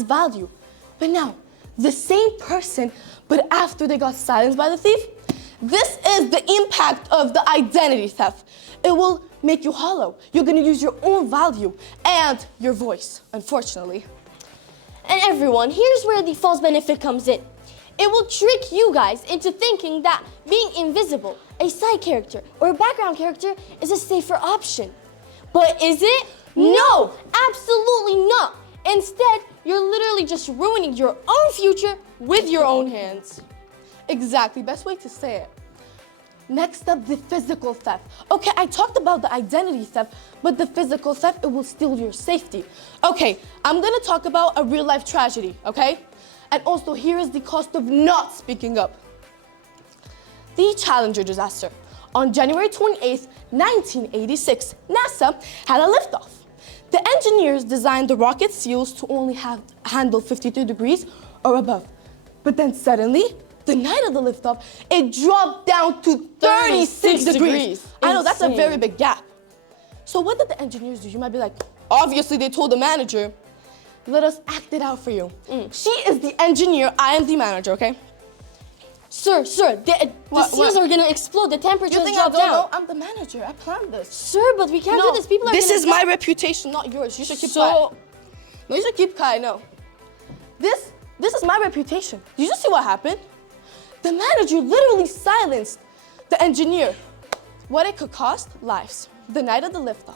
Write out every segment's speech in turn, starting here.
has value. But now, the same person, but after they got silenced by the thief, this is the impact of the identity theft. It will make you hollow. You're gonna use your own value and your voice, unfortunately. And everyone, here's where the false benefit comes in. It will trick you guys into thinking that being invisible, a side character, or a background character is a safer option. But is it? No, absolutely not. Instead, you're literally just ruining your own future with your own hands. Exactly, best way to say it. Next up, the physical theft. Okay, I talked about the identity theft, but the physical theft, it will steal your safety. Okay, I'm gonna talk about a real life tragedy, okay? And also, here is the cost of not speaking up. The Challenger disaster. On January 28th, 1986, NASA had a liftoff. The engineers designed the rocket seals to only handle 52 degrees or above. But then suddenly, the night of the liftoff, it dropped down to 36 degrees. I know, that's a very big gap. So what did the engineers do? You might be like, obviously they told the manager, let us act it out for you. She is the engineer, I am the manager, okay? Sir, the seals are gonna explode. The temperature You think dropped I don't down. know? I'm the manager, I planned this. Sir, but we can't do this. People are this gonna is my reputation, not yours. You should keep quiet. No, you should keep quiet, no. This is my reputation. Did you just see what happened? The manager literally silenced the engineer. What it could cost? Lives. The night of the liftoff.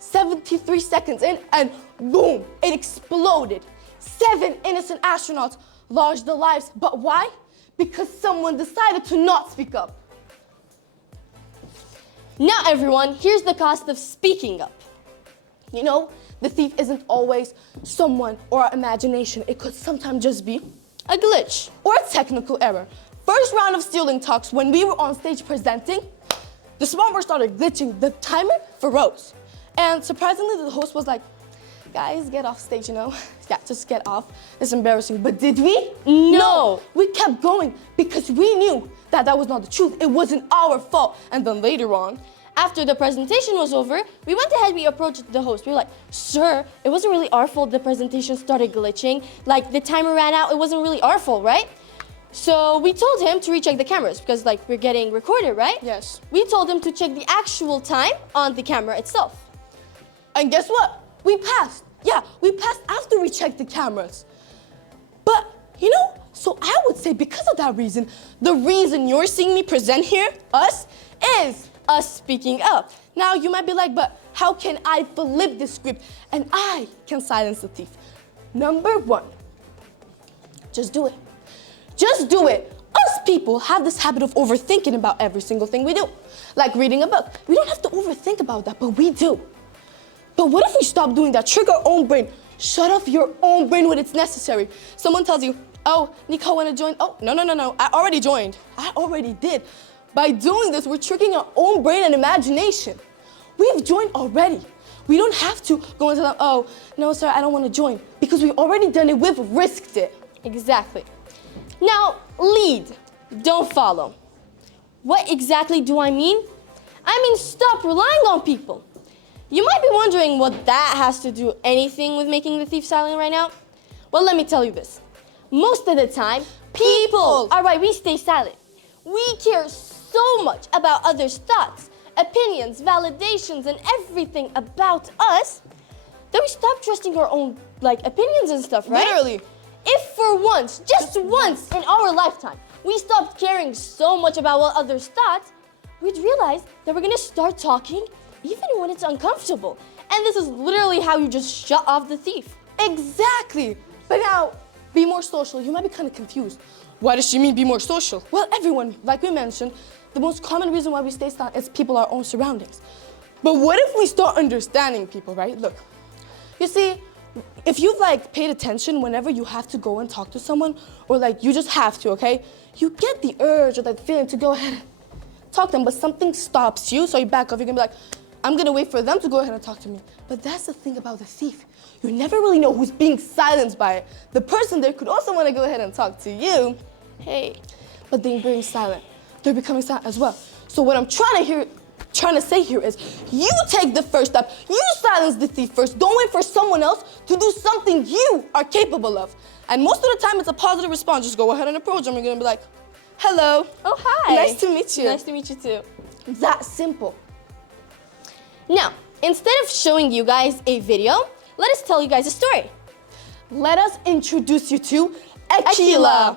73 seconds in, and boom, it exploded. 7 innocent astronauts lost their lives. But why? Because someone decided to not speak up. Now, everyone, here's the cost of speaking up. You know, the thief isn't always someone or our imagination. It could sometimes just be A glitch. or a technical error. First round of stealing talks, when we were on stage presenting, the soundboard started glitching. The timer froze. And surprisingly, the host was like, guys, get off stage, you know? Yeah, just get off. It's embarrassing. But did we? No. We kept going because we knew that that was not the truth. It wasn't our fault. And then later on, After the presentation was over, we went ahead, we approached the host. We were like, sir, it wasn't really our fault the presentation started glitching. Like, the timer ran out, it wasn't really our fault, right? So we told him to recheck the cameras because, like, we're getting recorded, right? Yes. We told him to check the actual time on the camera itself. and guess what? We passed. Yeah, we passed after we checked the cameras. But, you know, so I would say because of that reason, the reason you're seeing me present here, us, is us speaking up. Now, you might be like, but how can I flip the script and I can silence the thief? Number one, just do it. Just do it. Us people have this habit of overthinking about every single thing we do. Like reading a book. We don't have to overthink about that, but we do. But what if we stop doing that? Trick our own brain. Shut off your own brain when it's necessary. Someone tells you, oh, Nico, wanna join? Oh, no, I already joined. I already did. By doing this, we're tricking our own brain and imagination. We've joined already. We don't have to go and tell them, oh, no, sir, I don't wanna join. Because we've already done it, we've risked it. Exactly. Now, lead, don't follow. What exactly do I mean? I mean, stop relying on people. You might be wondering what that has to do anything with making the thief silent right now. Well, let me tell you this. Most of the time, people are why we stay silent. We care so much about others' thoughts, opinions, validations, and everything about us that we stop trusting our own, opinions and stuff, right? Literally. If for once, just once in our lifetime, we stopped caring so much about what others thought, we'd realize that we're gonna start talking even when it's uncomfortable. And this is literally how you just shut off the thief. Exactly. But now, be more social. You might be kind of confused. What does she mean, be more social? Well, everyone, like we mentioned, the most common reason why we stay silent is people, our own surroundings. But what if we start understanding people, right? Look, you see, if you've paid attention whenever you have to go and talk to someone, or you just have to, okay? You get the urge or that feeling to go ahead and talk to them, but something stops you, so you back off. You're gonna be like, I'm gonna wait for them to go ahead and talk to me. But that's the thing about the thief. You never really know who's being silenced by it. The person there could also wanna go ahead and talk to you. Hey, but they're being silent. They're becoming silent as well. So what I'm trying to trying to say here is you take the first step. You silence the thief first. Don't wait for someone else to do something you are capable of. And most of the time, it's a positive response. Just go ahead and approach them. You're going to be like, hello. Oh, hi. Nice to meet you. Nice to meet you too. That simple. Now, instead of showing you guys a video, let us tell you guys a story. Let us introduce you to Akila.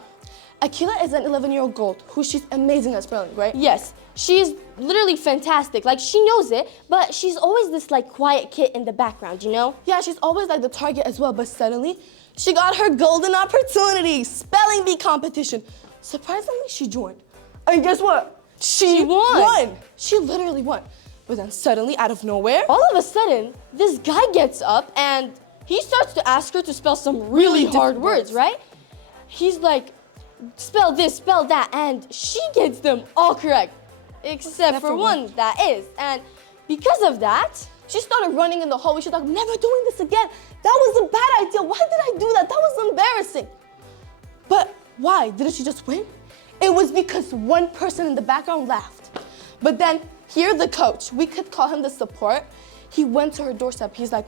Akila is an 11-year-old girl who she's amazing at spelling, right? Yes, she's literally fantastic. Like, she knows it, but she's always this like quiet kid in the background, you know? Yeah, she's always like the target as well, but suddenly she got her golden opportunity, spelling bee competition. Surprisingly, she joined. And guess what? She won. She literally won. But then suddenly, out of nowhere, All of a sudden, this guy gets up and he starts to ask her to spell some really hard difficult words, words. right? He's like, spell this, spell that, and she gets them all correct. Except for one, that is. And because of that, she started running in the hallway. She's like, I'm never doing this again. That was a bad idea. Why did I do that? That was embarrassing. But why? Didn't she just win? It was because one person in the background laughed. But then, here the coach, we could call him the support. He went to her doorstep. He's like,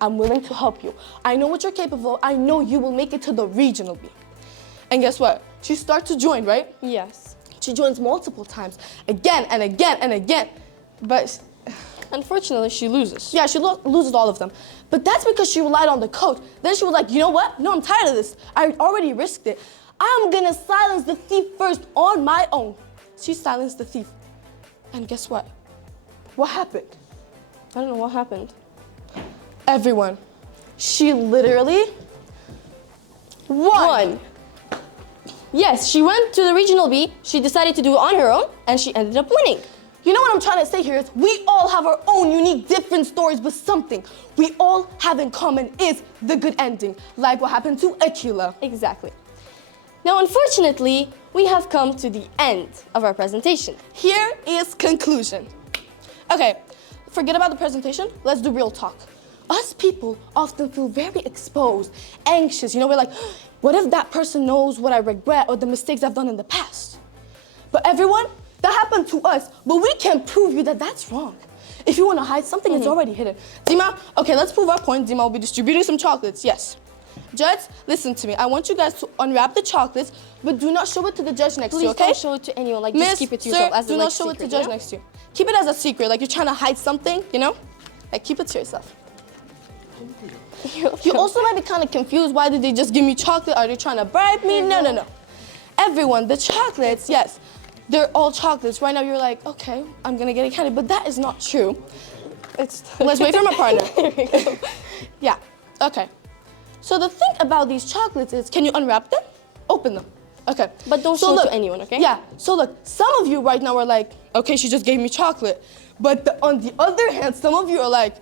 I'm willing to help you. I know what you're capable of. I know you will make it to the regional B. And guess what? She starts to join, right? yes. She joins multiple times, again and again and again. But Unfortunately, she loses. yeah, she loses all of them. But that's because she relied on the coach. Then she was like, you know what? No, I'm tired of this. I already risked it. I'm gonna silence the thief first on my own. She silenced the thief. And guess what? What happened? I don't know what happened. Everyone. She literally won. Yes, she went to the regional B. She decided to do it on her own, and she ended up winning. You know what I'm trying to say here is we all have our own unique, different stories, but something we all have in common is the good ending, like what happened to Akila. Exactly. Now, unfortunately, we have come to the end of our presentation. Here is conclusion. Okay, forget about the presentation. Let's do real talk. Us people often feel very exposed, anxious. You know, we're like, what if that person knows what I regret or the mistakes I've done in the past? But everyone, that happened to us, but we can prove you that that's wrong. If you want to hide something, it's already hidden. Dima, okay, let's prove our point. Dima will be distributing some chocolates, yes. Judge, listen to me. I want you guys to unwrap the chocolates, but do not show it to the judge next to you, okay? Please don't show it to anyone. Like, Miss, just keep it to sir, yourself as do a not like, show it to secret, judge you know? next to you. Keep it as a secret, like you're trying to hide something, you know? Like, keep it to yourself. You also might be kind of confused. Why did they just give me chocolate? Are they trying to bribe me? No. Everyone, the chocolates, yes, they're all chocolates. Right now, you're like, okay, I'm gonna get a candy, but that is not true. Let's wait for my partner. Here we go. Yeah, okay. So the thing about these chocolates is, can you unwrap them? Open them. Okay. But don't show it to anyone, okay? Yeah, so look, some of you right now are like, okay, she just gave me chocolate. But on the other hand, some of you are like,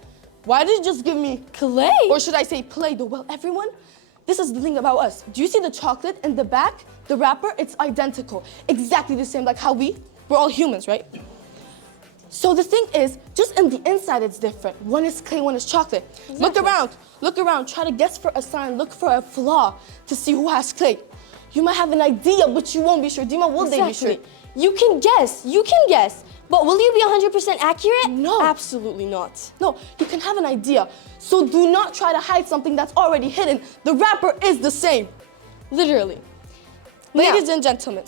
why did you just give me Clay? Or should I say Play-Doh? Well, everyone, this is the thing about us. Do you see the chocolate in the back, the wrapper? It's identical, exactly the same, like how we're all humans, right? So the thing is, just in the inside, it's different. One is clay, one is chocolate. Exactly. Look around, try to guess for a sign, look for a flaw to see who has clay. You might have an idea, but you won't be sure. Dima, will they be sure? You can guess. But will you be 100% accurate? No. Absolutely not. No, you can have an idea. So do not try to hide something that's already hidden. The wrapper is the same. Literally. Ladies and gentlemen,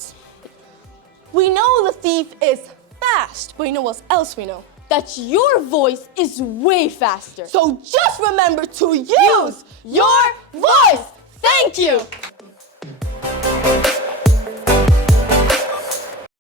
we know the thief is fast, but you know what else we know? That your voice is way faster. So just remember to use your voice. Thank you.